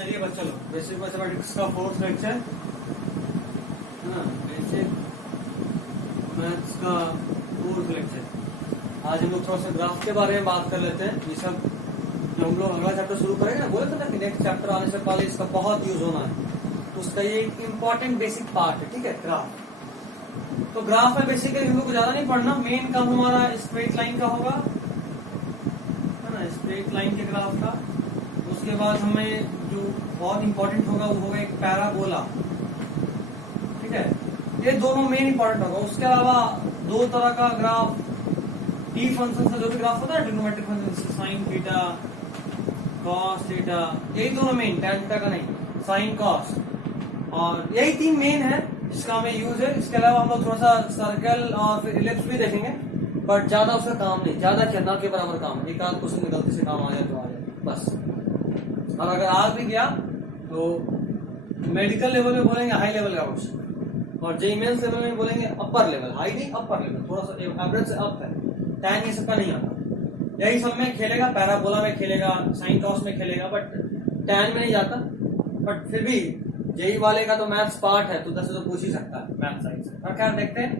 चलिए बस चलो बेसिक मैथमेटिक्स का फोर्थ लेक्चर है ना, बेसिक मैथ्स का फोर्थ लेक्चर। आज हम लोग थोड़ा सा ग्राफ के बारे में बात कर लेते हैं। ये सब जो हम लोग अगला चैप्टर शुरू करेंगे ना, बोले थे ना कि नेक्स्ट चैप्टर आने से पहले इसका बहुत यूज होना है, तो उसका ये एक इम्पॉर्टेंट बेसिक पार्ट है। ठीक है, ग्राफ। तो ग्राफ में बेसिकली हम लोग को ज्यादा नहीं पढ़ना, मेन काम हमारा स्ट्रेट लाइन का होगा, है ना, स्ट्रेट लाइन के ग्राफ का। उसके बाद हमें जो बहुत इंपॉर्टेंट होगा वो होगा एक पैराबोला। ठीक है, ये दोनों मेन इंपॉर्टेंट होगा। उसके अलावा दो तरह का ग्राफ, टी फंक्शन का जो भी ग्राफ होता है, trigonometric function, sine theta, cos theta, यही दोनों मेन, टैन थीटा का नहीं, साइन कॉस, और यही तीन मेन है जिसका हमें यूज है। इसके अलावा हम लोग थोड़ा सा सर्कल और फिर इलिप्स भी देखेंगे, बट ज्यादा उसका काम नहीं, ज्यादा क्या ना के बराबर काम है। एक आध क्वेश्चन में गलती से काम आ जाए तो आ जाए बस। और अगर आ भी गया तो मेडिकल लेवल में बोलेंगे हाई लेवल का क्वेश्चन, और जेईई मेंस लेवल में बोलेंगे अपर लेवल, हाई नहीं अपर लेवल, थोड़ा सा एवरेज से अप है। टैन ये सबका नहीं आता, यही सब में खेलेगा, पैराबोला में खेलेगा, साइन कॉस में खेलेगा, बट टैन में नहीं जाता। बट फिर भी जेईई वाले का तो मैथ्स पार्ट है, तो 10 से तो पूछ ही सकता है मैथ साइड से। और क्या देखते हैं,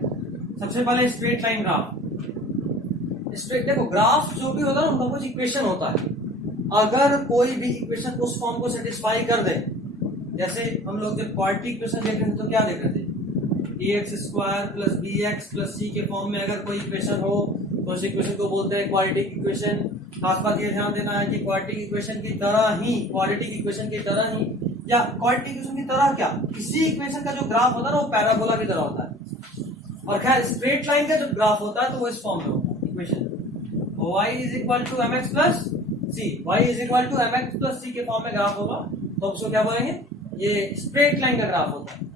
सबसे पहले स्ट्रेट लाइन ग्राफ। स्ट्रेट देखो, ग्राफ जो भी होता है ना, उनका कुछ इक्वेशन होता है। अगर कोई भी इक्वेशन उस फॉर्म को सेटिस्फाई कर दे, जैसे हम लोग जब क्वाड्रेटिक इक्वेशन देख रहे थे तो क्या देख रहे थे, ax square plus bx plus c के फॉर्म में अगर कोई इक्वेशन हो तो उस इक्वेशन को बोलते हैं क्वाड्रेटिक इक्वेशन। खास बात ये ध्यान देना है कि क्वाड्रेटिक इक्वेशन की तरह ही, क्वाड्रेटिक इक्वेशन की तरह ही, या क्वाड्रेटिक इक्वेशन की तरह क्या, किसी इक्वेशन का जो ग्राफ होता है ना वो पैराबोला की तरह होता है। और खैर स्ट्रेट लाइन का जो ग्राफ होता है तो वो इस फॉर्म में होता है equation, y is equal to mx plus c, y is equal to mx plus c के फॉर्म में ग्राफ होगा, तो उसको क्या बोलेंगे, ये स्ट्रेट लाइन का ग्राफ होता है।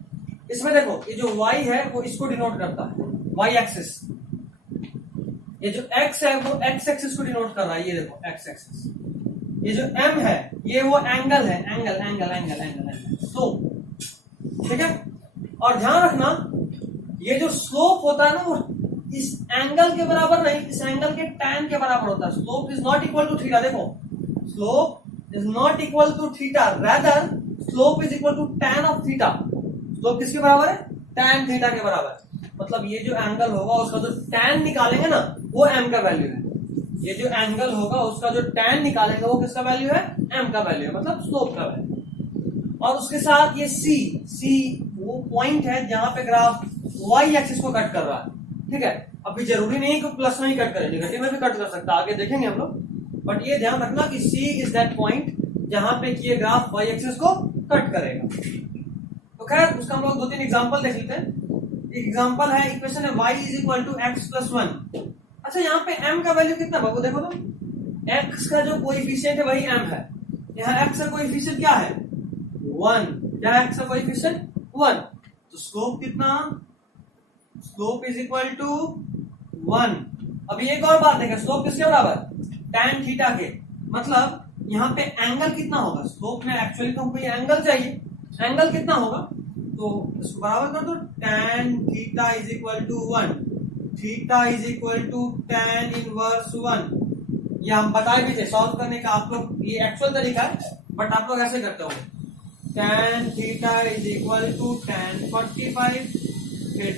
इसमें देखो ये जो y है वो इसको डिनोट करता है, y एक्सिस। ये जो x है वो x एक्सिस को डिनोट कर रहा है, ये देखो x एक्सिस। ये जो m है ये वो एंगल है, angle angle angle angle angle slope. ठीक है, और ध्यान रखना ये जो स्लोप होता है ना वो इस एंगल के बराबर नहीं, इस एंगल के tan के बराबर होता है। Slope is not equal to theta, देखो slope is not equal to theta, rather slope is equal to tan of theta. Slope किसके बराबर है, tan थीटा के बराबर। मतलब ये जो एंगल होगा उसका जो tan निकालेंगे ना वो m का वैल्यू है। ये जो एंगल होगा उसका जो tan निकालेंगे वो किसका वैल्यू है, m का वैल्यू है, मतलब स्लोप का वैल्यू। और उसके साथ ये c वो पॉइंट है जहां पे ग्राफ y एक्सिस को कट कर रहा है। ठीक है, अभी जरूरी नहीं कि प्लस में ही कट करे, नेगेटिव में भी कट कर सकता है, आगे देखेंगे हम लोग। बट ये ध्यान रखना कि c इज दैट पॉइंट जहां पे ये ग्राफ y एक्सिस को कट करेगा। तो खैर उसका हम लोग दो तीन एग्जांपल देख लेते हैं। एक एग्जांपल है, इक्वेशन है y is equal to x plus 1। अच्छा, यहाँ पे m का वैल्यू कितना बाबू, देखो तो x का जो कोएफिशिएंट है वही m है। यहाँ x का कोएफिशिएंट क्या है, 1। क्या है x का कोएफिशिएंट, 1। तो स्लोप कितना, स्लोप इज इक्वल टू 1। अभी एक और बात देखें, स्लोप किसके बराबर, tan थीटा के। मतलब यहाँ पे एंगल कितना होगा, स्लोप में एक्चुअली तो हमको ये एंगल चाहिए, एंगल कितना होगा, तो इसको बराबर कर दो, tan theta is equal to 1, theta is equal to tan inverse 1। ये हम बताए भी थे सॉल्व करने का, आप लोग ये एक्चुअल तरीका है, बट आप लोग ऐसे करते हो, tan theta is equal to tan 45, फिर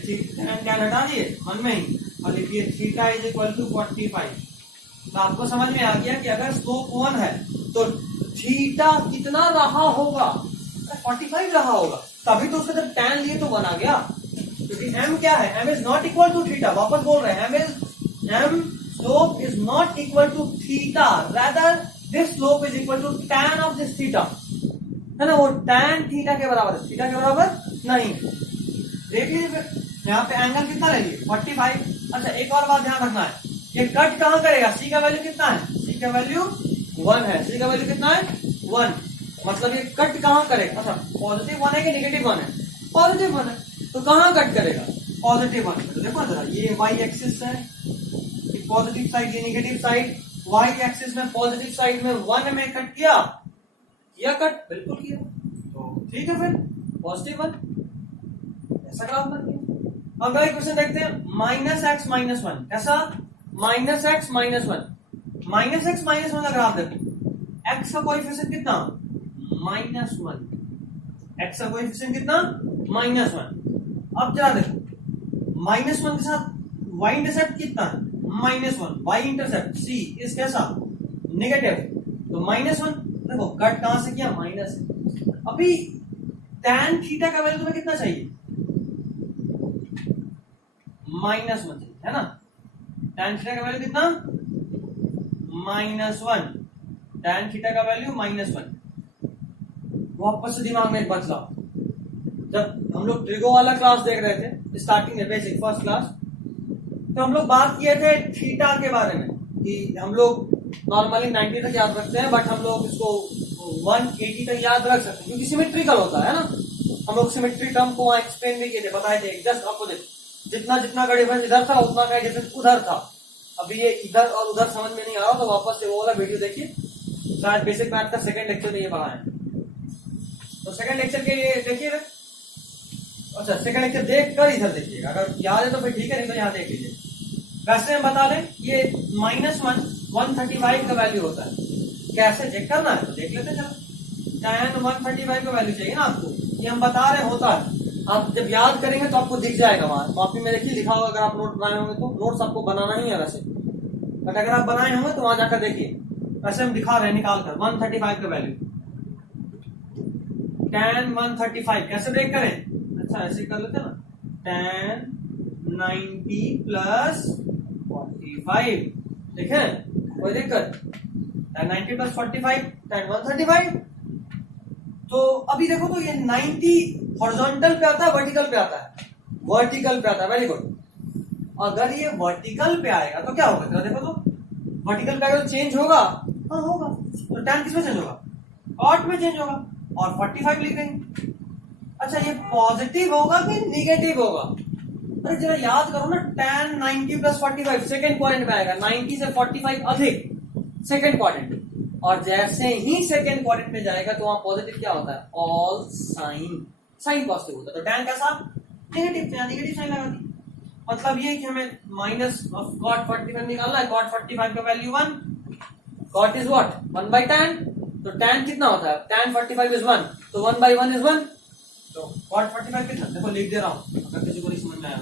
tan हटा दिए मन में ही और लिखिए थीटा इज इक्वल टू 45। तो आपको समझ में आ गया कि अगर स्लोप 1 है तो थीटा कितना रहा होगा, 45 रहा होगा, तभी तो उसका जब tan लिए तो 1 आ गया। क्योंकि m क्या है, m is not equal to theta, वापस बोल रहे हैं, m slope is not equal to theta, rather this slope is equal to tan of this theta, है ना, वो tan थीटा के बराबर है, थीटा के बराबर नहीं। देख लीजिए फिर यहाँ पे एंगल कितना ले लिए, 45। अच्छा, एक और बात ध्यान रखना है, ये कट कहां करेगा, c का वैल्यू कितना है, c का वैल्यू 1 है, c का वैल्यू कितना है 1। मतलब ये कट कहां करेगा, अच्छा पॉजिटिव 1 है कि नेगेटिव 1 है, पॉजिटिव 1 है, तो कहां कट करेगा, पॉजिटिव 1। तो देखो जरा, ये y एक्सिस है, ये पॉजिटिव साइड, ये नेगेटिव साइड, y एक्सिस में पॉजिटिव साइड में 1 में कट किया कट, बिल्कुल किया, तो ठीक है, फिर पॉजिटिव 1 ऐसा ग्राफ बन गया। अगला क्वेश्चन देखते हैं, -x - 1। कैसा, -x - 1, -x - 1 का ग्राफ देखो, x का कोएफिशिएंट कितना, -1, एक्स का कोएफिशिएंट कितना -1। अब जरा देखो -1 के साथ y इंटरसेप्ट कितना -1, y इंटरसेप्ट c इस कैसा नेगेटिव, तो -1 देखो कट कहां से किया माइनस। अभी tan थीटा का वैल्यू तुम्हें कितना चाहिए -1 चाहिए है ना। tan थीटा का वैल्यू कितना -1, tan थीटा का वैल्यू -1। वापस से दिमाग में एक बात लाओ, जब हम लोग ट्रिगो वाला क्लास देख रहे थे स्टार्टिंग में बेसिक फर्स्ट क्लास, तो हम लोग बात किए थे थीटा के बारे में कि हम लोग नॉर्मली 90 तक याद रखते हैं, बट हम लोग इसको 180 तक याद रख सकते हैं क्योंकि सिमेट्रिकल होता है ना। हम लोग सिमेट्री टर्म को एक्सप्लेन भी किए थे, बताए थे जस्ट अपोजिट, जितना जितना का डिफरेंस इधर था उतना का डिफरेंस उधर था। अभी ये इधर और उधर समझ में नहीं आ रहा तो वापस से वो वाला वीडियो देखिए, शायद बेसिक मैथ का सेकंड लेक्चर में ये पढ़ा है, तो सेकंड लेक्चर के लिए देखिए। अच्छा सेकंड लेक्चर देख कर इधर देखिएगा, अगर याद है तो फिर ठीक है, नहीं तो यहाँ देख लीजिए। वैसे हम बता दें ये -1 135 का वैल्यू होता है, कैसे चेक करना है तो देख लेते हैं। tan 135 का वैल्यू चाहिए ना आपको, ये हम बता रहे होता है। आप जब याद करेंगे तो आपको दिख जाएगा, वहां कॉपी में देखिए लिखा होगा। अगर आप नोट बनाए होंगे तो नोट्स आपको बनाना ही है वैसे, बट अगर आप बनाए होंगे तो वहां जाकर देखिए, वैसे हम दिखा रहे हैं निकाल कर 135 का वैल्यू। tan 135 कैसे ब्रेक करें, अच्छा ऐसे कर लेते हैं ना, tan 90 प्लस 45, देखें कोई दिक्कत, tan 90 प्लस 45 tan 135। तो अभी देखो तो ये 90 हॉरिजॉन्टल पे आता है वर्टिकल पे आता है, वर्टिकल पे आता है, वेरी गुड। अगर ये वर्टिकल पे आएगा तो क्या होगा, देखो तो वर्टिकल पे आएगा तो चेंज होगा, हाँ होगा। तो tan किसमें चेंज होगा, कॉट में चेंज होगा, और 45 लिख देंगे। अच्छा ये पॉजिटिव होगा कि निगेटिव होगा, अरे जरा याद करो ना, tan 90 प्लस 45 सेकेंड क्वाड्रेंट में आएगा, 90 से 45 अधिक सेकेंड क्वाड्रेंट, और जैसे ही सेकेंड क्वाड्रेंट में जाएगा तो वहां पॉजिटिव क्या होता है, ऑल साइन पॉजिटिव होता है। तो tan कैसा नेगेटिव, नेगेटिव साइन लगा दी। मतलब ये कि हमें माइनस cot 45 निकालना है, cot 45 का value 1, cot is what 1/tan, तो tan कितना होता है, tan 45 इज 1, तो 1/1 इज 1, तो cot 45 कितना, देखो लिख दे रहा हूं अगर किसी को नहीं समझ में आया।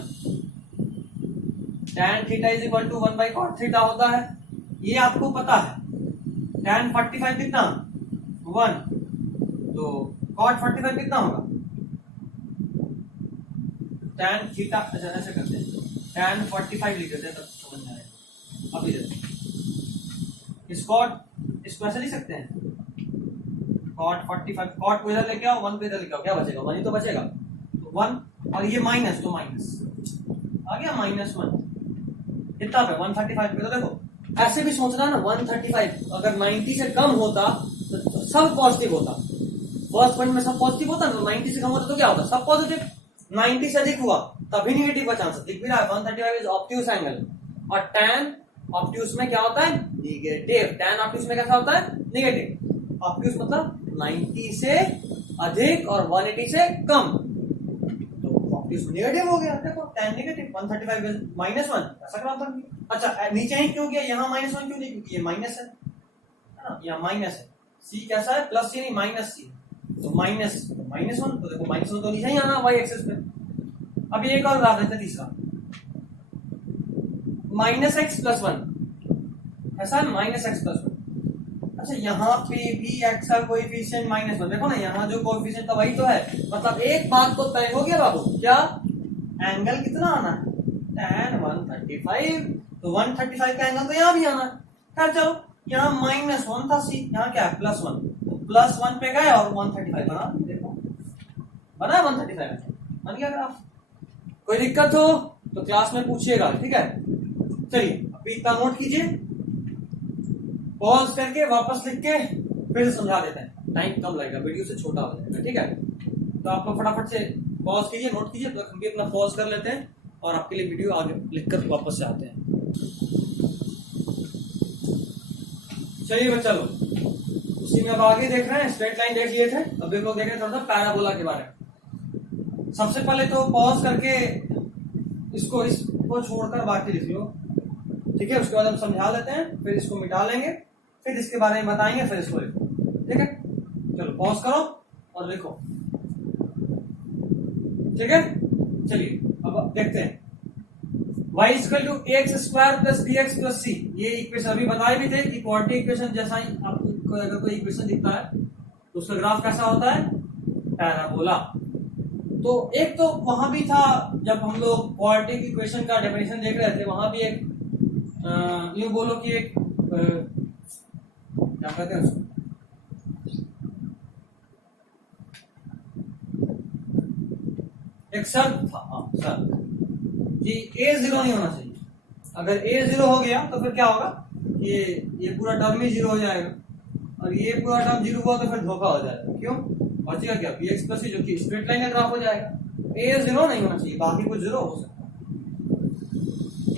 tan theta is equal to 1/cot theta होता है, ये आपको पता है। tan 45 कितना 1, तो cot 45 कितना होगा, tan थीटा ऐसे करते हैं, tan 45 लिख देते हैं तब समझ में आएगा। अभी देखो इस cot इसको ऐसे लिख सकते हैं, cot 45, cot को इधर लेके आओ, 1 को इधर लेके आओ, क्या बचेगा 1 ही तो बचेगा, तो 1 और ये माइनस, तो माइनस आ गया -1 कितना पे 135 पे। तो देखो ऐसे भी सोचना ना, 135 अगर 90 से कम होता तो सब पॉजिटिव होता, फर्स्ट पॉइंट में सब पॉजिटिव होता ना, 90 से कम होता तो क्या होता सब पॉजिटिव, 90 से अधिक हुआ तभी निगेटिव का चांस दिख भी रहा है। 135 इज ऑब्ट्यूज एंगल, और tan ऑब्ट्यूज में क्या होता है निगेटिव, tan ऑब्ट्यूज में कैसा होता है निगेटिव, ऑब्ट्यूज मतलब 90 से अधिक और 180 से कम, तो ऑब्ट्यूज नेगेटिव हो गया। देखो tan नेगेटिव, 135 इज -1, ऐसा ग्राफ बन गया। अच्छा नीचे ही क्यों गया, यहाँ -1 क्यों नहीं, क्योंकि ये माइनस है ना, यहाँ माइनस है, c कैसा है प्लस सी नहीं माइनस सी, तो -1, तो देखो -1 तो नीचे ही आना y एक्सिस पे। अब एक और ग्राफ लेते हैं तीसरा, -x + 1, ऐसा है -x + 1। अच्छा यहाँ पे भी x का कोएफिशिएंट -1, देखो ना यहाँ जो कोएफिशिएंट था वही तो है, मतलब एक बात तो तय हो गया बाबू, क्या एंगल कितना आना है tan 135, तो 135 का एंगल तो यहाँ भी आना है। खैर चलो यहाँ -1 था c, यहाँ क्या है +1, तो +1 पे गए और 135 बना, देखो बना 135 बन गया ग्राफ। कोई दिक्कत हो तो क्लास में पूछिएगा, ठीक है। चलिए अभी इतना नोट कीजिए, पॉज करके वापस लिख के फिर से समझा देते हैं, टाइम कम लगेगा, वीडियो से छोटा हो जाएगा, ठीक है। तो आप लोग फटाफट से पॉज कीजिए, नोट कीजिए, तो हम भी अपना पॉज कर लेते हैं और आपके लिए वीडियो आगे लिखकर वापस से आते हैं। चलिए बच्चा लोग उसी में अब आगे देख रहे हैं, स्ट्रेट लाइन देख लिए थे, अभी हम लोग देख रहे हैं थोड़ा सा पैराबोला के बारे में। सबसे पहले तो पॉज करके इसको छोड़कर बाकी लिख लो, ठीक है। उसके बाद हम समझा लेते हैं, फिर इसको मिटा लेंगे, फिर इसके बारे में बताएंगे, फिर इसको लिखो, ठीक है। चलो पॉज करो और लिखो, ठीक है। चलिए अब देखते हैं, y equal to x square plus b x plus c, ये इक्वेशन अभी बताए भी थे कि क्वाड्रेटिक इक्वेशन जैसा ही आपको अगर कोई इक्वेशन दिखता है तो उसका ग्राफ कैसा होता है, पैराबोला। तो एक तो वहां भी था जब हम लोग क्वाड्रेटिक इक्वेशन का डेफिनेशन देख रहे थे, वहां भी एक यूं बोलो कि एक क्या कहते हैं उसको, एक शर्त था, शर्त कि a जीरो नहीं होना चाहिए। अगर a जीरो हो गया तो फिर क्या होगा, ये पूरा टर्म ही जीरो हो जाएगा, और ये पूरा टर्म जीरो हुआ तो फिर धोखा हो जाएगा। क्यों, बचेगा क्या, bx प्लस सी जो कि स्ट्रेट लाइन का ग्राफ हो जाएगा। a जीरो नहीं होना चाहिए, बाकी कुछ जीरो हो सकता है।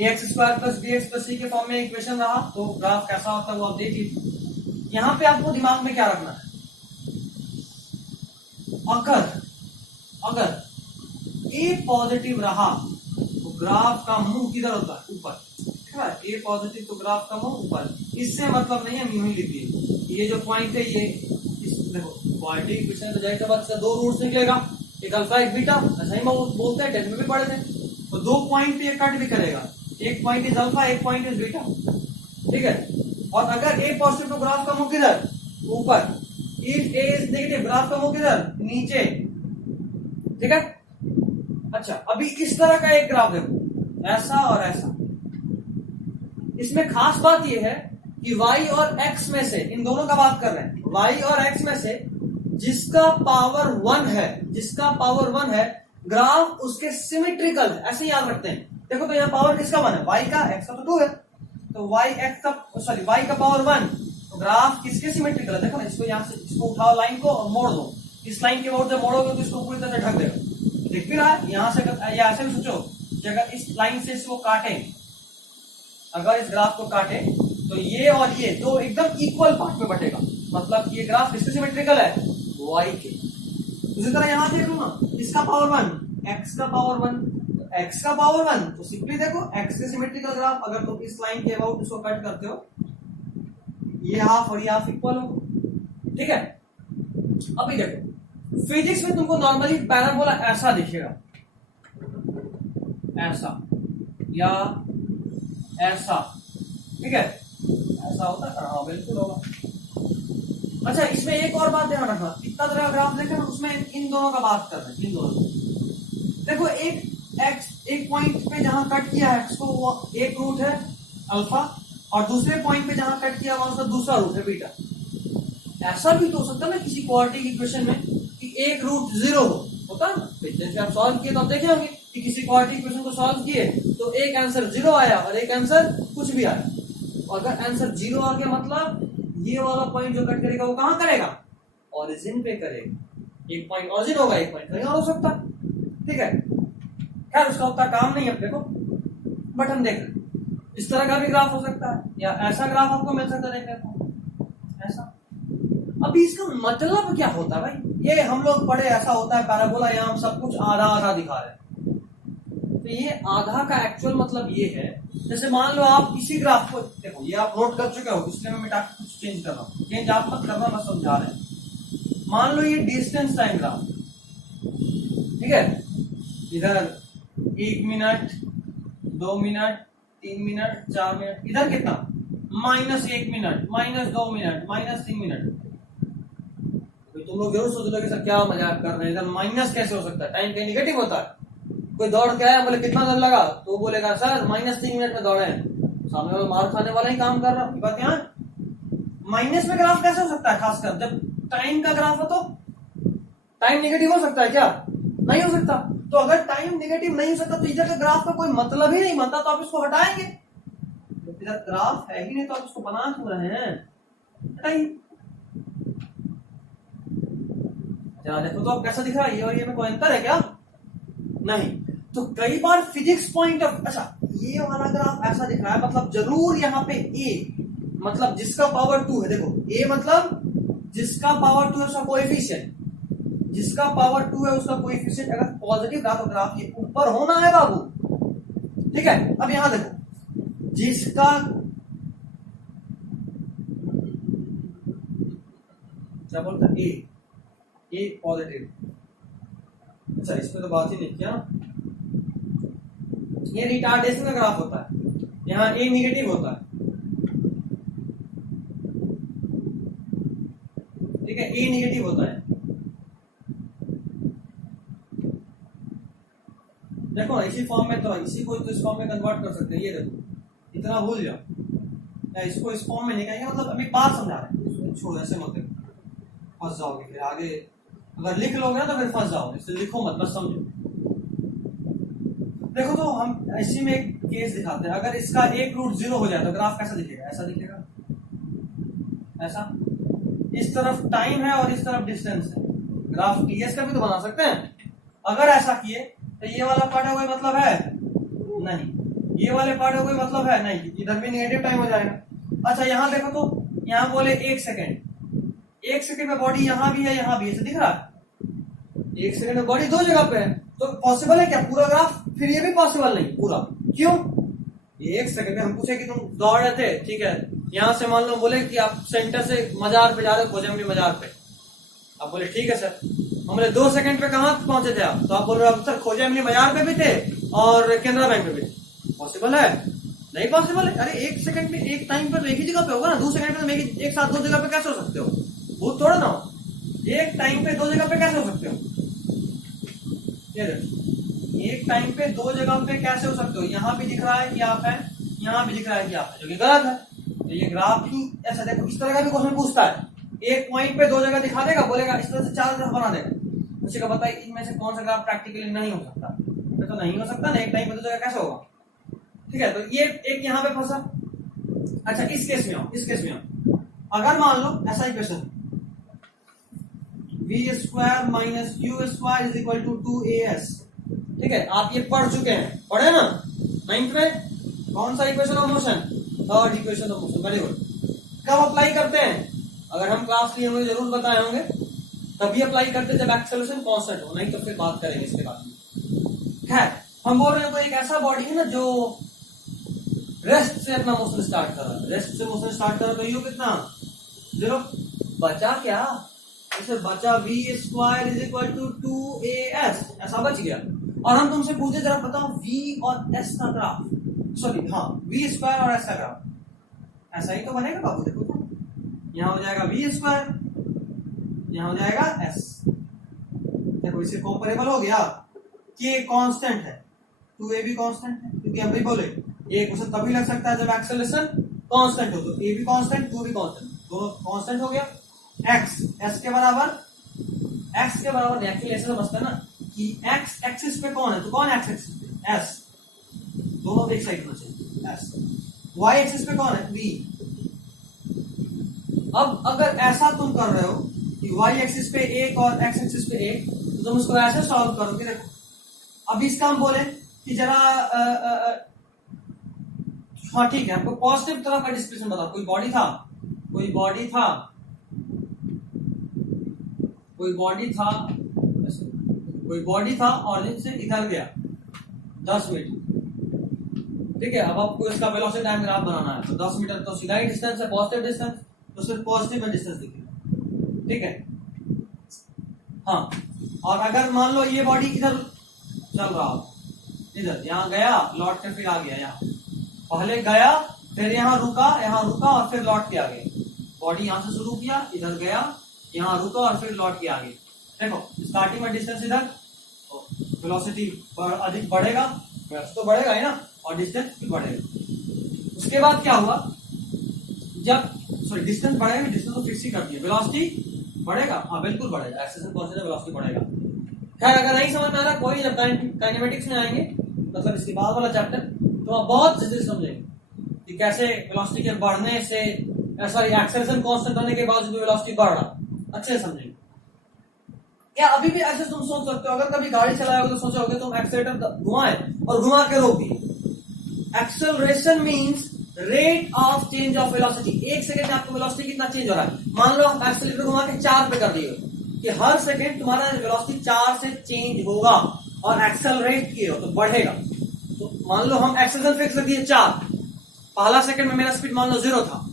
ax square plus bx plus c के फॉर्म में इक्वेशन रहा तो ग्राफ कैसा होता है वो आप देख लीजिए। यहाँ पे आपको दिमाग में क्या रखना है, अगर a पॉजिटिव रहा तो ग्राफ का मुंह किधर होता है, ऊपर, ठीक है। a पॉजिटिव तो ग्राफ का मुंह ऊपर, इससे मतलब नहीं है, यूं ही लिखिए। ये जो पॉइंट है ये देखो क्वाड्रेटिक इक्वेशन तो जाहिर सी बात है दो रूट्स निकलेगा, एक अल्फा एक बीटा, ऐसा ही बोलते हैं, 10 में भी पढ़े थे। तो दो पॉइंट पे कट भी करेगा, एक पॉइंट इज अल्फा एक पॉइंट इज बीटा, ठीक है। और अगर a पॉजिटिव तो ग्राफ का मुंह किधर, ऊपर, if a is negative graph का मुंह किधर, नीचे, ठीक है। अच्छा अभी इस तरह का एक ग्राफ देखो, ऐसा और ऐसा। इसमें खास बात यह है कि y और x में से, इन दोनों का बात कर रहे हैं, y और x में से जिसका पावर 1 है, जिसका पावर 1 है, ग्राफ उसके सिमेट्रिकल है, ऐसे याद रखते हैं। देखो तो यहाँ पावर किसका 1 है, y का, x का तो 2 है, तो y का पावर 1, तो ग्राफ किसके सिमेट्रिकल है। देखो इसको यहाँ से, इसको उठाओ लाइन को और मोड़ दो, इस लाइन के मोड़ से मोड़ोगे तो इसको पूरी तरह से ढक देगा, दिख भी रहा है। यहां से या ऐसे भी सोचो कि अगर इस लाइन से इसको काटे, अगर इस ग्राफ को काटे तो ये और ये दो एकदम इक्वल पार्ट में बटेगा, मतलब ये ग्राफ किसके सिमेट्रिकल है, y के। उसी तरह यहां देख लो ना, इसका पावर 1, x का पावर 1, x का पावर 1, तो सिंपली देखो x के सिमेट्रिकल ग्राफ, अगर तुम इस लाइन के अबाउट इसको कट करते हो, ये हाफ और ये हाफ इक्वल हो, ठीक है। अभी देखो फिजिक्स में तुमको नॉर्मली पैराबोला ऐसा दिखेगा, ऐसा या ऐसा, ठीक है, ऐसा होता है, हाँ बिल्कुल होगा। अच्छा इसमें एक और बात ध्यान रखना, इतना तरह का ग्राफ देखे ना, उसमें इन दोनों का बात कर रहे हैं, इन दोनों। देखो एक x, एक पॉइंट पे जहां कट किया है x को, वो एक रूट है अल्फा, और दूसरे पॉइंट पे जहां कट किया वहां उसका दूसरा रूट है बीटा। ऐसा भी तो हो सकता है ना किसी क्वाड्रेटिक इक्वेशन में कि एक रूट जीरो होता है ना, जैसे आप सॉल्व किए तो आप देखे होंगे कि किसी क्वाड्रेटिक इक्वेशन को सॉल्व किए तो एक आंसर जीरो आया और एक आंसर कुछ भी आया। और अगर आंसर जीरो आ गया मतलब ये वाला पॉइंट जो कट करेगा वो कहां करेगा, ओरिजिन पे करेगा। एक पॉइंट ओरिजिन होगा, एक पॉइंट कहीं और हो सकता, ठीक है। खैर उसका उतना काम नहीं है देखो, बट हम देख रहे इस तरह का भी ग्राफ हो सकता है, या ऐसा ग्राफ आपको मिल सकता है, देखने को ऐसा। अभी इसका मतलब क्या होता है भाई, ये हम लोग पढ़े ऐसा होता है पैराबोला, यहाँ हम सब कुछ आधा आधा दिखा रहे हैं। तो ये आधा का एक्चुअल मतलब ये है, जैसे मान लो आप इसी ग्राफ को देखो, ये आप नोट कर चुके हो, इसलिए मैं मिटा के कुछ चेंज कर रहा हूँ, चेंज आप मत करना, मैं समझा रहे हैं। मान लो ये डिस्टेंस टाइम ग्राफ, ठीक है, इधर 1 मिनट, 2 मिनट, 3 मिनट, 4 मिनट, इधर कितना, -1 मिनट, -2 मिनट, -3 मिनट। तुम लोग जरूर सोच लो कि सर क्या मजाक कर रहे हैं, इधर माइनस कैसे हो सकता है, टाइम कहीं निगेटिव होता है। कोई दौड़ के आया, बोले कितना देर लगा, तो वो बोलेगा सर -3 मिनट में दौड़े हैं, सामने वाला मार खाने वाला ही काम कर रहा है। बात यहाँ माइनस में ग्राफ कैसे हो सकता है, खासकर जब टाइम का ग्राफ हो तो टाइम निगेटिव हो सकता है क्या, नहीं हो सकता। तो अगर टाइम निगेटिव नहीं हो सकता तो इधर का ग्राफ का कोई मतलब ही नहीं बनता, तो आप इसको हटाएंगे, तो इधर ग्राफ है ही नहीं तो आप इसको बना क्यों रहे हैं, हटाइए। देखो तो अब कैसा दिख रहा है, ये और ये में कोई अंतर है क्या, नहीं। तो कई बार फिजिक्स पॉइंट ऑफ, अच्छा ये वाला ग्राफ ऐसा दिख रहा है, मतलब जरूर यहाँ पे a मतलब जिसका पावर 2 है, देखो a मतलब जिसका पावर 2 है उसका कोएफिशिएंट, जिसका पावर 2 है उसका कोएफिशिएंट अगर पॉजिटिव रहा तो ग्राफ के ऊपर होना है बाबू, ठीक है। अब यहां देखो जिसका क्या बोलता है a, ये पॉजिटिव। अच्छा इसमें तो बात ही नहीं किया। ये रिटार्डेशन का ग्राफ होता है, यहाँ ए निगेटिव होता है, ठीक है, ए निगेटिव होता है। देखो इसी फॉर्म में, तो इसी को तो इस फॉर्म में कन्वर्ट कर सकते हैं। ये देखो इतना भूल जाओ, या इसको इस फॉर्म में नहीं कहेंगे, मतलब अभी बात समझा रहे हैं, छोड़ो ऐसे मत फंस जाओगे फिर आगे। अगर लिख लोगे ना तो फिर फंस जाओगे, इसलिए लिखो मत, बस समझो। देखो तो हम इसी में एक केस दिखाते हैं। अगर इसका एक रूट 0 हो जाए तो ग्राफ कैसा दिखेगा? ऐसा दिखेगा, ऐसा। इस तरफ टाइम है और इस तरफ डिस्टेंस है। ग्राफ टीएस का भी तो बना सकते हैं। अगर ऐसा किए तो ये वाला पार्ट का कोई मतलब है नहीं, ये वाले पार्ट का कोई मतलब है नहीं, इधर भी नेगेटिव टाइम हो जाएगा। अच्छा यहाँ देखो तो, यहाँ बोले 1 सेकेंड, 1 सेकेंड में बॉडी यहाँ भी है यहाँ भी, ऐसे दिख रहा है। 1 सेकेंड में बॉडी 2 जगह पे है, तो पॉसिबल है क्या पूरा ग्राफ? फिर ये भी पॉसिबल नहीं पूरा। क्यों? 1 सेकेंड में हम पूछे कि तुम दौड़ रहे थे, ठीक है, यहाँ से मान लो बोले कि आप सेंटर से मजार पे जा रहे हो, खोजमनी मजार पे। आप बोले ठीक है सर। हम बोले 2 सेकंड पे कहाँ पहुंचे थे आप? तो आप बोल रहे हो सर खोजमनी मजार पे भी थे और केनरा बैंक पे भी थे। पॉसिबल है? नहीं पॉसिबल है। अरे 1 सेकंड में एक टाइम पर एक ही जगह पे होगा ना, 2 सेकंड में एक साथ 2 जगह पे कैसे हो सकते हो? वो थोड़ा ना हो, एक टाइम पे 2 जगह पे कैसे हो सकते हो? ये देखो एक टाइम पे 2 जगह पे कैसे हो सकते हो? यहाँ भी दिख रहा है कि आप हैं, यहाँ भी दिख रहा है कि आप हैं, जो कि गलत है। तो ये ग्राफ ही ऐसा, देखो इस तरह का भी क्वेश्चन पूछता है, एक पॉइंट पे 2 जगह दिखा देगा, बोलेगा इस तरह से 4 जगह बना देगा। उसी का बताइए इनमें से कौन सा ग्राफ प्रैक्टिकली नहीं हो सकता? तो नहीं हो सकता ना, एक टाइम पे 2 जगह कैसे होगा? ठीक है, तो ये एक यहाँ पे फंसा। अच्छा इस केस में आओ, इस केस में आओ। अगर मान लो ऐसा equation v square minus u square is equal to 2as, ठीक है, आप ये पढ़ चुके हैं, पढ़े ना 9th में? कौन सा equation of motion? Third equation of motion. Very good. कब अप्लाई करते हैं? अगर हम क्लास लिए होंगे जरूर बताए होंगे, तभी अप्लाई करते जब एक्सेलरेशन कांस्टेंट हो, नहीं तो फिर बात करेंगे इसके बाद में। खैर हम बोल रहे हैं तो एक ऐसा बॉडी है ना जो रेस्ट से अपना मोशन स्टार्ट कर रहा है, रेस्ट से मोशन स्टार्ट कर रहा है, तो यू कितना 0 बचा क्या? जैसे बचा v square is equal to 2as, ऐसा बच गया। और हम तुमसे पूछे जरा बताओ v और s का ग्राफ, सॉरी हाँ v स्क्वायर और s का ग्राफ, ऐसा ही तो बनेगा बाबू। देखो तो यहाँ हो जाएगा v स्क्वायर, यहाँ हो जाएगा s। देखो इससे कंपेरेबल हो गया कि ये कांस्टेंट है, 2a भी कांस्टेंट है, क्योंकि हम भी बोले ये क्वेश्चन तभी लग सकता है जब एक्सेलरेशन कांस्टेंट हो। तो a भी कांस्टेंट 2 भी कांस्टेंट, दोनों कांस्टेंट हो गया। x s के बराबर, x के बराबर एक्चुअली ऐसे समझते हैं ना कि x एक्सिस पे कौन है, तो कौन x एक्सिस पे? s, दोनों एक साइड में चाहिए s। y एक्सिस पे कौन है? v। अब अगर ऐसा तुम कर रहे हो कि y एक्सिस पे 1 और x एक्सिस पे 1, तो तुम उसको ऐसे सॉल्व करोगे। देखो अब इसका हम बोले कि जरा हाँ ठीक है, हमको पॉजिटिव तरफ का डिस्क्रिप्शन बताओ। कोई बॉडी था, कोई बॉडी था, कोई बॉडी था, कोई बॉडी था ऑरिजिन से इधर गया 10 मीटर, ठीक है। अब आपको इसका वेलोसिटी टाइम ग्राफ बनाना है, तो 10 मीटर तो सीधा ही डिस्टेंस है, पॉजिटिव डिस्टेंस, तो सिर्फ पॉजिटिव में डिस्टेंस दिखेगा, ठीक है। हाँ और अगर मान लो ये बॉडी इधर चल रहा हो, इधर यहाँ गया लौट के फिर आ गया, यहाँ पहले गया फिर यहाँ रुका और फिर लौट के आ गया। बॉडी यहाँ से शुरू किया, इधर गया, यहाँ रुका और फिर लौट के आ गया। देखो स्टार्टिंग में डिस्टेंस इधर, वेलोसिटी अधिक बढ़ेगा, तो बढ़ेगा ही ना, और डिस्टेंस भी बढ़ेगा। उसके बाद क्या हुआ, जब सॉरी डिस्टेंस बढ़ेगा, डिस्टेंस तो फिक्स ही कर दिया, वेलोसिटी बढ़ेगा, हाँ बिल्कुल बढ़ेगा, एक्सेलरेशन कांस्टेंट वेलोसिटी बढ़ेगा। खैर अगर नहीं समझ में आ रहा कोई, जब काइनेमेटिक्स में आएंगे मतलब इसके बाद वाला चैप्टर, तो आप बहुत अच्छे से समझेंगे कि कैसे वेलोसिटी के बढ़ने से, सॉरी एक्सेलरेशन कांस्टेंट होने के बाद भी वेलोसिटी बढ़ रहा, अच्छे से समझेंगे। या अभी भी ऐसे तुम सोच सकते हो, अगर कभी गाड़ी चलाओगे तो सोचोगे तुम एक्सेलेरेटर घुमाए और घुमा के रोकी। Acceleration means rate of change of velocity, 1 second में आपको वेलोसिटी कितना चेंज हो रहा है। मान लो आप एक्सेलरेटर घुमा के 4 पे कर दिए कि हर सेकंड तुम्हारा वेलोसिटी 4 से चेंज होगा और एक्सेलरेट किए हो तो बढ़ेगा। तो मान लो हम एक्सेलरेशन फिक्स कर दिए 4, पहला सेकंड में मेरा स्पीड मान लो 0 था,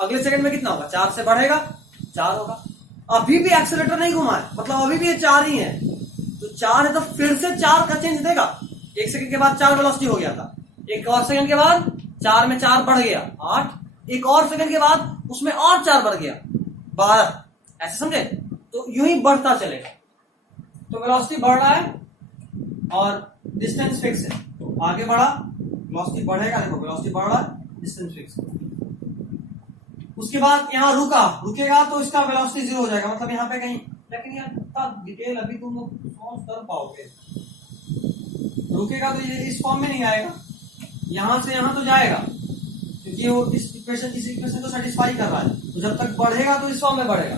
अगले सेकंड में कितना होगा, 4 से बढ़ेगा 4 होगा। अभी भी एक्सेलेटर नहीं घुमा है, मतलब अभी भी ये 4 ही है, तो 4 है तो फिर से 4 का चेंज देगा। 1 सेकंड के बाद 4 वेलोसिटी हो गया था, एक और सेकंड के बाद 4 में 4 बढ़ गया 8, एक और सेकंड के बाद उसमें और 4 बढ़ गया 12, ऐसे समझे? तो यूं ही बढ़ता चलेगा। तो वेलोसिटी बढ़ रहा है और डिस्टेंस फिक्स है, तो आगे बढ़ा वेलोसिटी बढ़ेगा, देखो वेलोसिटी बढ़ रहा है, डिस्टेंस फिक्स है। उसके बाद यहाँ रुकेगा तो इसका वेलोसिटी 0 हो जाएगा, मतलब यहाँ पे कहीं, लेकिन यार इतना डिटेल अभी तुम लोग सोच कर पाओगे। रुकेगा तो ये इस फॉर्म में नहीं आएगा, यहां से यहां तो जाएगा, क्योंकि वो इस इक्वेशन को सेटिस्फाई कर रहा है। तो जब तक बढ़ेगा तो इस फॉर्म में बढ़ेगा,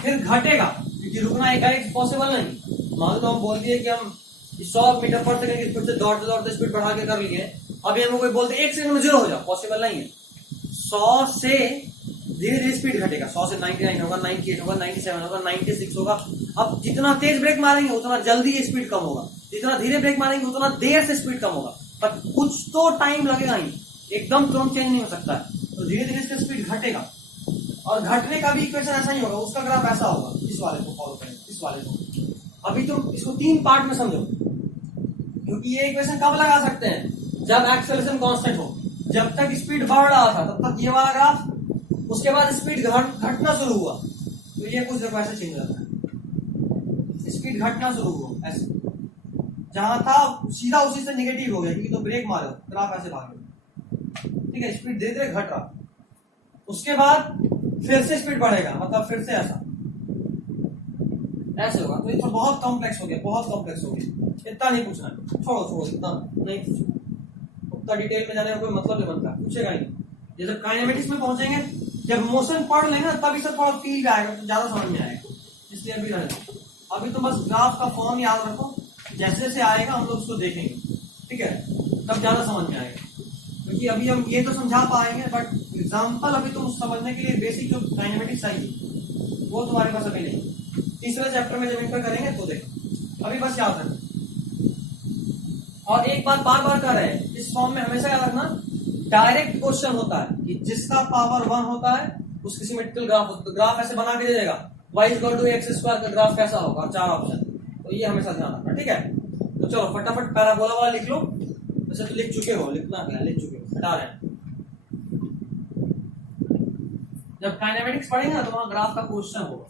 फिर घटेगा, क्योंकि रुकना एक पॉसिबल नहीं। मान लो हम बोल दिए कि हम 100 मीटर पर सेकंड की स्पीड से दौड़ते दौड़ते स्पीड बढ़ा के कर लिए, अभी हमको कोई बोलते 1 सेकंड में 0 हो जाओ, पॉसिबल नहीं है। 100 से धीरे धीरे स्पीड घटेगा, 100 से 99 होगा, 98 होगा, 97 होगा, 96 होगा। अब जितना तेज ब्रेक मारेंगे उतना जल्दी स्पीड कम होगा, जितना धीरे ब्रेक मारेंगे उतना देर से स्पीड कम होगा, पर कुछ तो टाइम लगेगा ही, एकदम तुरंत चेंज नहीं हो सकता है। तो धीरे धीरे इसका स्पीड घटेगा, और घटने का भी इक्वेशन ऐसा ही होगा, उसका ग्राफ ऐसा होगा, इस वाले को फॉलो करें, इस वाले को। अभी तुम इसको 3 पार्ट में समझो, क्योंकि ये इक्वेशन कब लगा सकते हैं? जब एक्सेलरेशन कांस्टेंट हो। जब तक स्पीड बढ़ रहा था तब तक ये वाला ग्राफ, उसके बाद स्पीड घटना शुरू हुआ तो ये कुछ देखो ऐसे चेंज होता है, स्पीड घटना शुरू हुआ ऐसे, जहां था सीधा उसी से नेगेटिव हो गया, क्योंकि तो ब्रेक मारो ग्राफ ऐसे भागे, ठीक है, स्पीड धीरे धीरे घट रहा। उसके बाद फिर से स्पीड बढ़ेगा, मतलब फिर से ऐसा ऐसे होगा। तो ये तो बहुत कॉम्प्लेक्स हो गया, बहुत कॉम्प्लेक्स हो गया, इतना नहीं पूछना, छोड़ो इतना नहीं पूछना, उतना डिटेल में जाने का कोई मतलब नहीं बनता, पूछेगा ही नहीं। जब काइनेमेटिक्स में पहुंचेंगे, जब मोशन पढ़ लेंगे तब इसे थोड़ा फील आएगा, तो ज्यादा समझ में आएगा, इसलिए अभी रहने। अभी तो बस ग्राफ का फॉर्म याद रखो, जैसे जैसे आएगा हम लोग उसको देखेंगे, ठीक है, तब ज्यादा समझ में आएगा। क्योंकि अभी हम ये तो समझा पाएंगे, बट एग्जाम्पल अभी तुम समझने के लिए बेसिक जो काइनेमेटिक्स चाहिए वो तुम्हारे पास अभी नहीं। तीसरे चैप्टर में जब इन पर करेंगे तो देखो, अभी बस याद रखना। और एक बात बार बार कर रहे हैं, इस फॉर्म में हमेशा याद रखना, डायरेक्ट क्वेश्चन होता है कि जिसका पावर 1 होता है उसकी सिमेट्रिकल ग्राफ होता है, तो ग्राफ ऐसे बना के दे देगा, y = x² का ग्राफ कैसा होगा, 4 ऑप्शन, तो ये हमेशा ध्यान रखना, ठीक है। तो चलो फटाफट पैराबोला वाला लिख लो, वैसे तो लिख चुके हो, लिखना क्या, लिख चुके हो, हटा रहे हैं। जब काइनेमेटिक्स पढ़ेंगे ना तो वहां ग्राफ का क्वेश्चन होगा,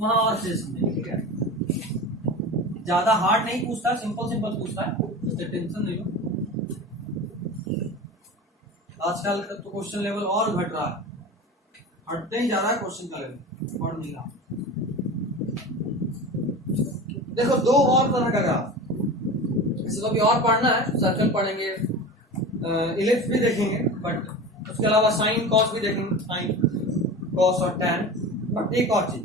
वहां और अच्छे से समझेंगे, ठीक है। ज्यादा हार्ड नहीं पूछता, सिंपल पूछता है, इससे टेंशन नहीं लो। आजकल का तो क्वेश्चन लेवल और घट रहा है, हटते ही जा रहा है क्वेश्चन का लेवल, बढ़ नहीं रहा। देखो 2 और तरह का ग्राफ, इसे तो अभी और पढ़ना है, सर्कल पढ़ेंगे, इलिप्स भी देखेंगे, बट उसके अलावा साइन कॉस भी देखेंगे, साइन कॉस और टैन। बट एक और चीज,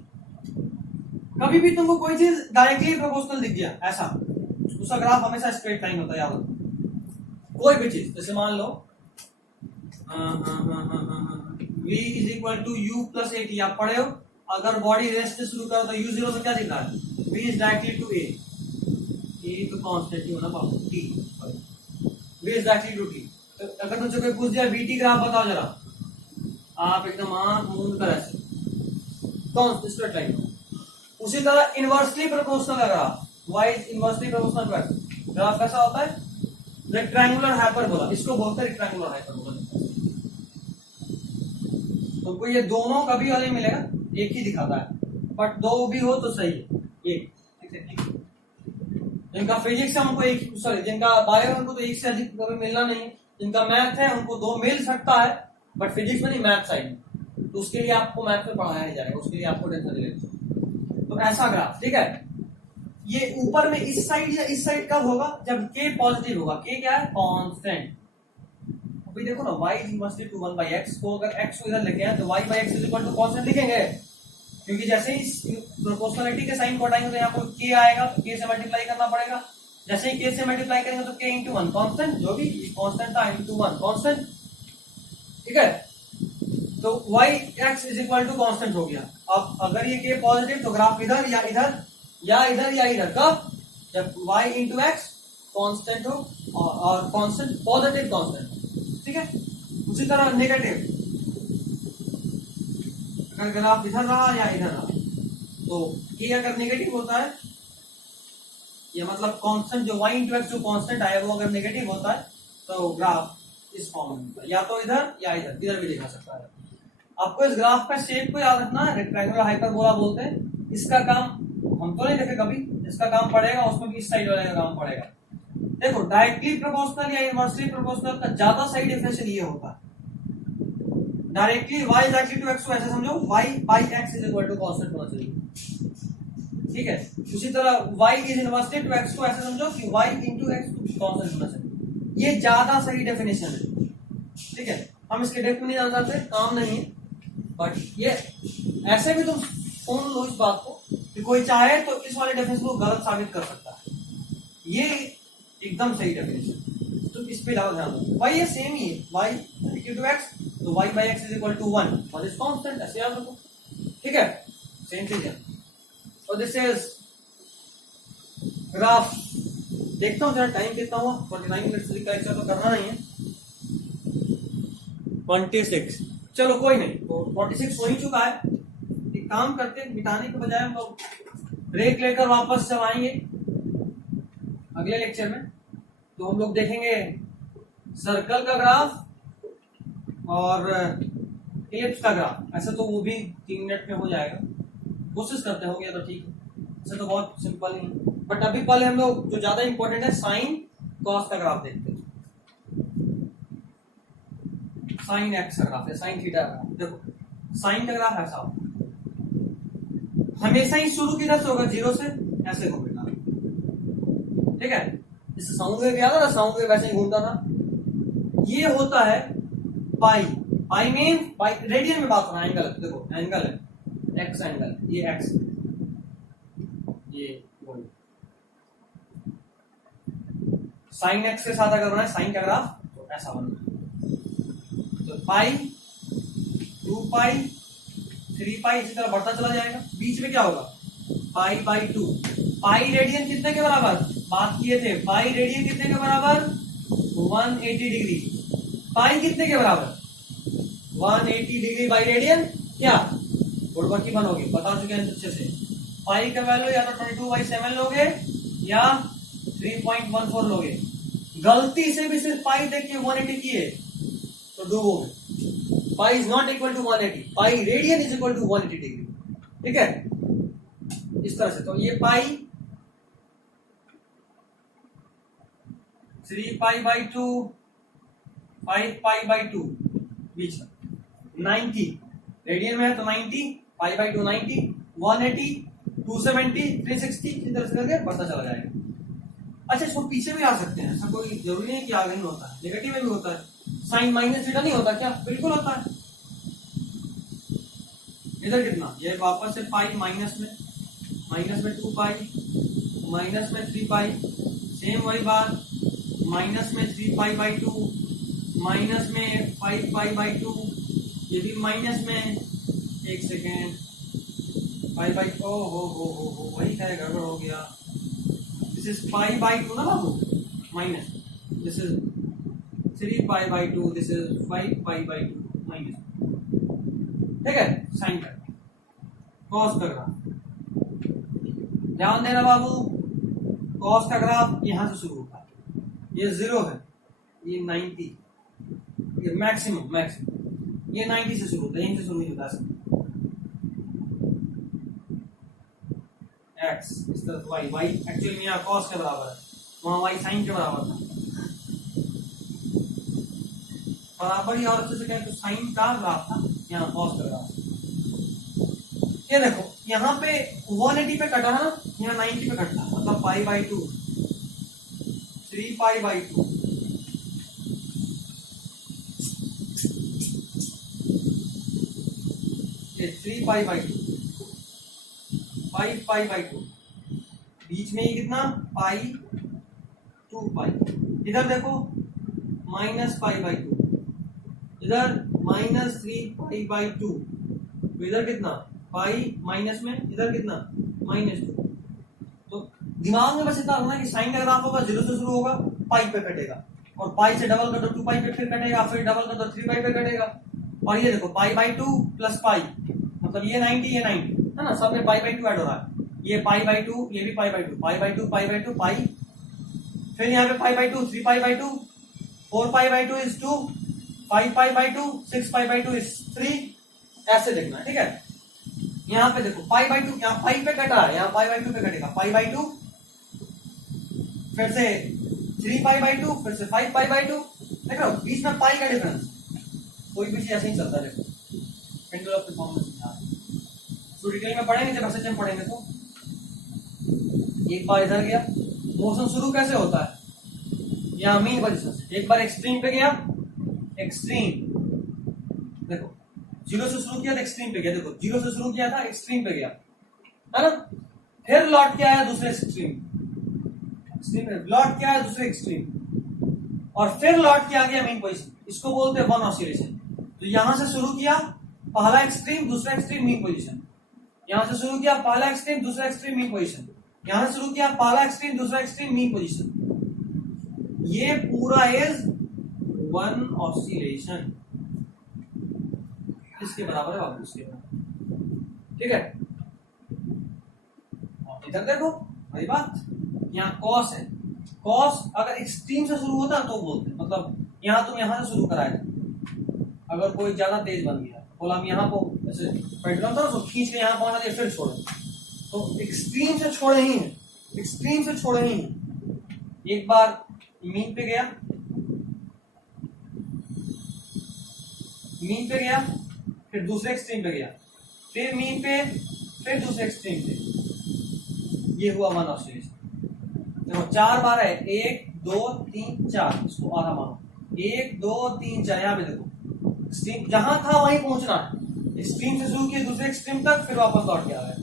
कभी भी तुमको कोई चीज डायरेक्टली प्रोपोर्शनल दिख गया ऐसा, उसका ग्राफ हमेशा स्ट्रेट लाइन होता है, याद रखो। कोई भी चीज, जैसे मान लो v = u + at, आप पढ़े हो, अगर बॉडी रेस्ट से शुरू करो तो u0 तो क्या दिख रहा है, v is directly to a तो कांस्टेंट ही होना पाओ, t v is directly to t। तो अगर मुझे कोई पूछ दिया vt ग्राफ बताओ जरा, आप एकदम आंख मूंद कर ऐसे कौन स्ट्रेट लाइन हो। उसी तरह inversely proportional graph, y is inversely proportional graph कैसा होता है, रेक्टेंगुलर हाइपरबोला, इसको बोलते हैं रेक्टेंगुलर हाइपरबोला। तो ये दोनों कभी वाले मिलेगा, एक ही दिखाता है, बट 2 भी हो तो सही है, एक, ठीक है। जिनका फिजिक्स है उनको एक, सॉरी जिनका बायो है उनको तो एक से अधिक कभी मिलना नहीं, जिनका मैथ है उनको 2 मिल सकता है, बट फिजिक्स में नहीं, मैथ साइड में, तो उसके लिए आपको मैथ में पढ़ाया ही जाएगा, उसके लिए आपको टेंशन नहीं लेनी। तो ऐसा ग्राफ, ठीक है, ये ऊपर में इस साइड या इस साइड कब होगा, जब k पॉजिटिव होगा, k क्या है, कांस्टेंट। अभी देखो ना, y = 1/x को अगर x को इधर लेके आए तो y/x = कांस्टेंट लिखेंगे, क्योंकि जैसे ही प्रोपोर्शनलिटी के साइन को हटाएंगे तो यहाँ पर k आएगा, तो k से मल्टीप्लाई करना पड़ेगा, जैसे ही k से मल्टीप्लाई करेंगे तो k × 1 कांस्टेंट, जो भी कांस्टेंट था × 1 कांस्टेंट, ठीक है। तो y(x) = कांस्टेंट हो गया। अब अगर ये k पॉजिटिव तो ग्राफ इधर या इधर या इधर या इधर, कब, जब y × x कांस्टेंट हो और कांस्टेंट पॉजिटिव कांस्टेंट, ठीक है। उसी तरह नेगेटिव, अगर ग्राफ इधर रहा या इधर रहा, तो ये अगर नेगेटिव होता है, ये मतलब कांस्टेंट जो y इंटू एक्स जो कांस्टेंट आया वो अगर नेगेटिव होता है तो ग्राफ इस फॉर्म में होता है, या तो इधर या इधर, इधर भी दिखा सकता है। आपको इस ग्राफ का शेप को याद रखना है, रेक्टेंगुलर हाइपरबोला बोलते हैं। इसका काम हम तो नहीं देखे कभी, इसका काम पड़ेगा, उसमें भी इस साइड वाले का काम पड़ेगा। देखो डायरेक्टली प्रोपोर्शनल या इनवर्सली प्रोपोर्शनल का ज्यादा सही डेफिनेशन ये होता है, directly y is actually to x को ऐसे समझो y by x is equal to constant होना चाहिए, ठीक है। उसी तरह y is inversely to x को ऐसे समझो कि y इनटू x कांस्टेंट होना चाहिए, ये ज्यादा सही डेफिनेशन है, ठीक है। हम इसके डेप्थ में नहीं जाना चाहते, काम नहीं है, बट ये ऐसे भी तुम सुन लो इस बात को कि कोई चाहे तो इस वाले डेफिनेशन को गलत साबित कर सकता है, ये एकदम सही डेफिनेशन, तो इस पे ज्यादा ध्यान दो। y ये सेम ही है, y इक्वल टू x, तो y by x is equal to 1 और इज कांस्टेंट, ऐसे याद रखो, ठीक है, सेम चीज है। और दिस इज ग्राफ, देखता हूं जरा टाइम कितना हुआ, 49 मिनट से लेकर तो करना नहीं है, 26, चलो कोई नहीं, तो 46 हो ही चुका है। एक काम करते हैं, मिटाने के बजाय हम लोग ब्रेक लेकर वापस जब आएंगे अगले लेक्चर में, तो हम लोग देखेंगे सर्कल का ग्राफ और एलिप्स का ग्राफ। ऐसे तो वो भी 3 मिनट में हो जाएगा, कोशिश करते हो गया तो ठीक है, ऐसे तो बहुत सिंपल ही, बट अभी पहले हम लोग जो ज्यादा इंपॉर्टेंट है साइन कॉस का ग्राफ देखते हैं। साइन एक्स का ग्राफ है, साइन थीटा का ग्राफ। देखो साइन का ग्राफ ऐसा होगा, हमेशा ही शुरू किधर से होगा, 0 से, ऐसे घूमेगा, ठीक है। जैसे साउंड वेव याद है ना, साउंड वेव वैसे ही घूमता था। ये होता है पाई, पाई मीन पाई रेडियन में बात करना, एंगल, देखो एंगल है, एक्स एंगल, ये एक्स, ये साइन एक्स के साथ अगर बनाए साइन का ग्राफ तो ऐसा बनना, तो पाई 2 पाई 3 पाई इसी तरह बढ़ता चला जाएगा। बीच में क्या होगा, पाई बाई 2, पाई रेडियन कितने के बराबर बात किए थे, पाई रेडियन कितने के बराबर 180 डिग्री, पाई कितने के बराबर 180 डिग्री बाई रेडियन, क्या बुड़बकी बनोगे, बता चुके हैं अच्छे से। पाई का वैल्यू या तो 22/7 लोगे या 3.14 लोगे, गलती से भी सिर्फ पाई देखिए 180 की है तो डूबोगे। Pi is not equal to 180, pi radian is equal to 180 degree, ठीक है, इस तरह से। तो ये पाई 3 पाई बाई 2, 5 पाई बाई 2, बीच में 90 रेडियन में है तो 90, पाई बाई 2 90, 180, 270, 360, इस तरह से करके बढ़ता चला जाएगा। अच्छा, इसको पीछे भी आ सकते हैं, ऐसा कोई जरूरी नहीं कि आगे ही होता है, नेगेटिव में भी होता है। साइन माइनस थीटा नहीं होता क्या, बिल्कुल होता है। इधर कितना, ये वापस से पाई माइनस में 2 पाई, माइनस में 3 पाई, सेम वही बात, माइनस में 3 पाई बाई 2, माइनस में 5 पाई बाई 2, ये भी माइनस में, एक सेकेंड, पाई बाई, ओ हो वही है, गड़बड़ हो गया। दिस इज पाई बाई 2 ना बाबू, minus, this is 3 pi by 2, this is 5 pi by 2 minus, ठीक है। साइन का कॉस का ग्राफ ध्यान देना बाबू, कॉस का ग्राफ यहां से शुरू होता है, ये 0 है, ये 90, ये मैक्सिमम, ये 90 से शुरू होता है, यहीं से शुरू ही होता है। एक्स इस तरफ वाई एक्चुअली यहाँ कॉस के बराबर है, वहां वाई साइन के बराबर था, बराबर ही और अच्छे से कहें तो साइन का ग्राफ था, यहाँ कॉस का ग्राफ। ये देखो यहाँ पे 180 पे कटा है ना, यहाँ 90 पे कटता है, मतलब पाई बाई 2, 3 पाई बाई 2, ये 3 पाई बाई 2, 5 पाई बाई 2, बीच में ही कितना पाई 2 पाई, इधर देखो माइनस पाई बाई 2, इधर माइनस 3 पाई बाई 2, तो इधर कितना पाई माइनस में, इधर कितना -2। तो दिमाग में बस इतना रखना कि साइन का ग्राफ होगा 0 से शुरू होगा, पाई पे कटेगा, और पाई से डबल कर दो 2 पाई पे फिर कटेगा, फिर डबल कर दो 3 पाई पे कटेगा, और ये देखो पाई बाई 2 प्लस पाई, मतलब ये 90 ये 90, है ना, सब में पाई बाई टू ऐड हो रहा है, ये पाई बाई टू, ये भी pi by two, pi by two, pi by two, pi, फिर यहाँ पे pi by two, 3 pi by two, 4 pi by two is 2, 5 pi by two, 6 pi by two is 3, ऐसे देखना है, ठीक है। यहाँ पे देखो पाई बाई टू, यहाँ 5 पे कटा है, यहाँ पाई बाई टू पे कटेगा, पाई बाई टू, फिर से 3 पाई बाई टू, फिर से 5 पाई बाई टू, देख रहे हो बीच में पाई का डिफरेंस, कोई भी चीज ऐसे ही चलता है। देखो पेंडुलम ऑफ परफॉर्मेंस तो डिटेल में पढ़ेंगे, जब एसएचएम पढ़ेंगे तो। एक बार इधर गया, मोशन शुरू कैसे होता है, यहाँ मीन पोजीशन से, एक बार एक्सट्रीम पे गया, एक्सट्रीम, देखो जीरो से शुरू किया था एक्सट्रीम पे गया, देखो जीरो से शुरू किया था एक्सट्रीम पे गया, है ना, फिर लौट के आया दूसरे एक्सट्रीम, एक्सट्रीम लौट के आया दूसरे एक्सट्रीम, और फिर लौट के आ गया मीन पोजीशन, इसको बोलते हैं वन ऑसिलेशन। तो यहां से शुरू किया पहला एक्सट्रीम, दूसरा एक्सट्रीम, मीन पोजीशन, यहां से शुरू किया पहला एक्सट्रीम, दूसरा एक्सट्रीम, मीन पोजीशन, यहां से शुरू किया पहला एक्सट्रीम, दूसरा एक्सट्रीम, मीन पोजीशन, ये पूरा इज वन ऑसिलेशन, इसके बराबर है बाबू, इसके बराबर, ठीक है। इधर देखो वही बात, यहाँ कॉस है, कॉस अगर एक्सट्रीम से शुरू होता तो बोलते, मतलब यहाँ तुम यहाँ से शुरू कराए थे, अगर कोई ज्यादा तेज बन गया, बोला हम यहाँ को ऐसे पेंडुलम था तो खींच के यहाँ पहुंचा दिया फिर छोड़े, तो एक्सट्रीम से छोड़े ही है, एक्सट्रीम से छोड़े ही है। एक बार मीन पे गया, मीन पे गया, फिर दूसरे एक्सट्रीम पे गया, फिर मीन पे, फिर दूसरे एक्सट्रीम पे, ये हुआ वन ऑसिलेशन। देखो 4 बार है, 1 2 3 4, इसको आधा मानो, 1 2 3 4, यहाँ पे देखो एक्सट्रीम जहां था वहीं पहुंचना है, एक्सट्रीम से शुरू किया दूसरे एक्सट्रीम तक, फिर वापस लौट के आ गया,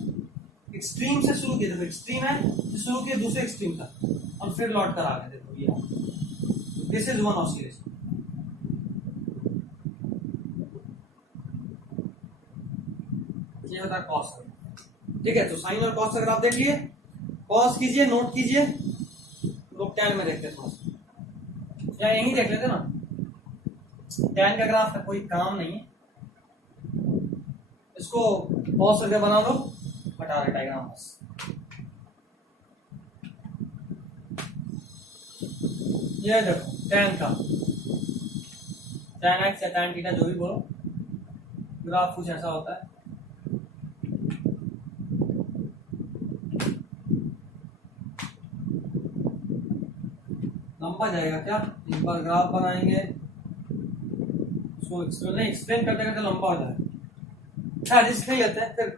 एक्सट्रीम से शुरू किया, देखो एक्सट्रीम है तो शुरू किया दूसरे एक्सट्रीम तक और फिर लौट कर आ गए, देखो ये दिस इज वन ऑसिलेशन। ये होता है कॉस, ठीक है। तो साइन और कॉस अगर आप देख लिए, कॉस कीजिए, नोट कीजिए, लोग टैन में देखते हैं थोड़ा सा, या यहीं देख लेते ना, टैन का ग्राफ का कोई काम नहीं है, इसको पॉज करके बना लो, हटा रहे डायग्राम बस। ये देखो टैन का, टैन एक्स या टैन थीटा जो भी बोलो, ग्राफ कुछ ऐसा होता है, लंबा जाएगा क्या, एक बार ग्राफ बनाएंगे उसको एक्सप्लेन करते करते लंबा हो जाएगा, रिस्क नहीं लेते हैं, फिर